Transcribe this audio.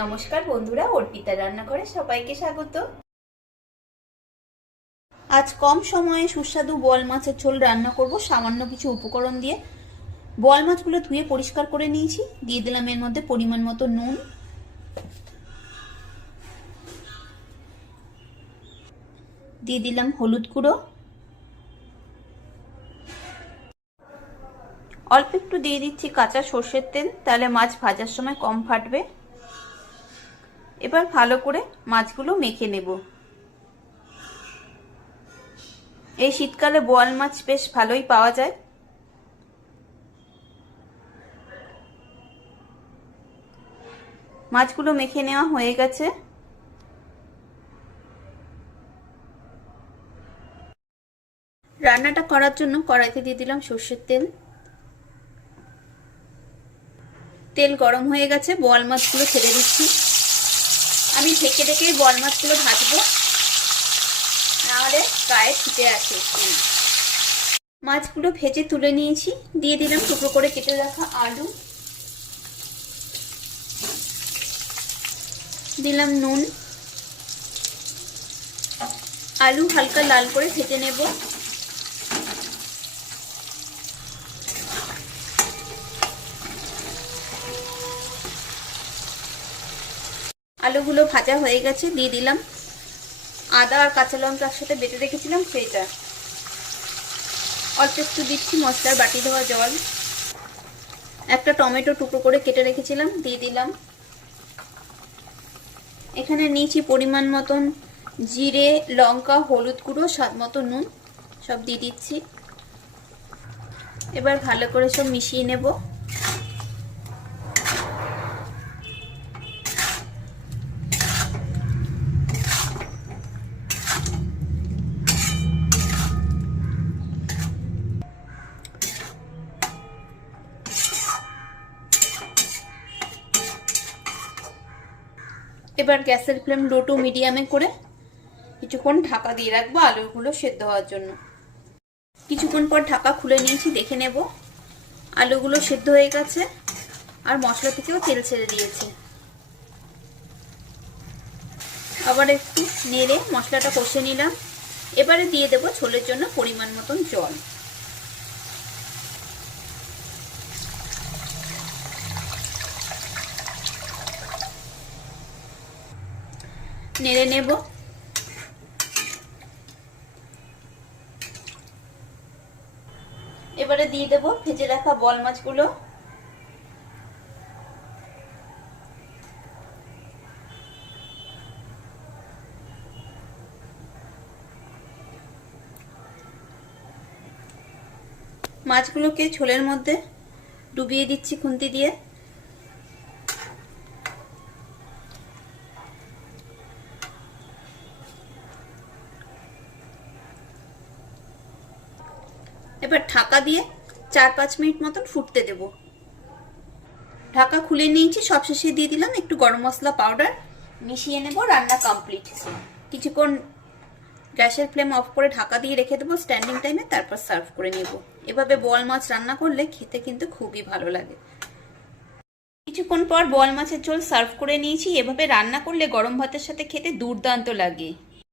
নমস্কার বন্ধুরা, অর্পিতা রান্নাঘরে সবাইকে স্বাগত। আজ কম সময়ে সুস্বাদু বল মাছের ঝোল রান্না করব। সামান্য কিছু উপকরণ দিয়ে বল মাছগুলো ধুয়ে পরিষ্কার করে নিয়েছি। দিয়ে দিলাম এর মধ্যে পরিমাণ মতো নুন। দিয়ে দিলাম হলুদ গুঁড়ো। অল্প একটু দিয়ে দিচ্ছি কাঁচা সর্ষের তেল। তাহলে মাছ ভাজার সময় কম ফাটবে। এবার ভালো করে মাছগুলো মেখে নেব। এই শীতকালে বোয়াল মাছ বেশ ভালোই পাওয়া যায়। মাছগুলো মেখে নেওয়া হয়ে গেছে। রান্নাটা করার জন্য কড়াইতে দিয়ে দিলাম সর্ষের তেল। তেল গরম হয়ে গেছে, বোয়াল মাছগুলো ছেড়ে দিচ্ছি। আমি ঢেকে ঢেকে বল মাছগুলো ভাজবো। নাহলে আছে মাছগুলো ভেজে তুলে নিয়েছি। দিয়ে দিলাম টুকরো করে কেটে রাখা আলু। দিলাম নুন। আলু হালকা লাল করে ভেজে নেব। আলুগুলো ভাজা হয়ে গেছে, দিয়ে দিলাম। আদা আর কাঁচা লঙ্কা একসাথে বেটে রেখেছিলাম, সেইটা। অল্প একটু দিচ্ছি মশলার বাটি ধোয়া জল। একটা টমেটো টুকরো করে কেটে রেখেছিলাম, দিয়ে দিলাম। এখানে নিয়েছি পরিমাণ মতন জিরে, লঙ্কা, হলুদ গুঁড়ো, স্বাদ মতো নুন, সব দিয়ে দিচ্ছি। এবার ভালো করে সব মিশিয়ে নেব। এবার গ্যাসের ফ্লেম লো টু মিডিয়ামে করে কিছুক্ষণ ঢাকা দিয়ে রাখব আলুগুলো সেদ্ধ হওয়ার জন্য। কিছুক্ষণ পর ঢাকা খুলে নিয়েছি, দেখে নেব। আলুগুলো সেদ্ধ হয়ে গেছে আর মশলা থেকেও তেল ছেড়ে দিয়েছে। আবার একটু নেড়ে মশলাটা কষে নিলাম। এবারে দিয়ে দেবো ছোলের জন্য পরিমাণ মতন জল। নেড়ে নেব। এবারে দিয়ে দেব ভেজে রাখা বল মাছগুলো। মাছগুলোকে ঝোলের মধ্যে ডুবিয়ে দিচ্ছি খুন্তি দিয়ে। এবার ঢাকা দিয়ে চার পাঁচ মিনিট মতন ফুটতে দেব। ঢাকা খুলে নিয়েছি, সবশেষে দিয়ে দিলাম একটু গরম মশলা পাউডার, মিশিয়ে নেব, রান্না কমপ্লিট। কিছুক্ষণ গ্যাসের ফ্লেম অফ করে ঢাকা দিয়ে রেখে দেবো, স্ট্যান্ডিং টাইমে তারপর সার্ভ করে নেব। এভাবে বল মাছ রান্না করলে খেতে কিন্তু খুবই ভালো লাগে। কিছুক্ষণ পর বল মাছের ঝোল সার্ভ করে নিয়েছি। এভাবে রান্না করলে গরম ভাতের সাথে খেতে দুর্দান্ত লাগে।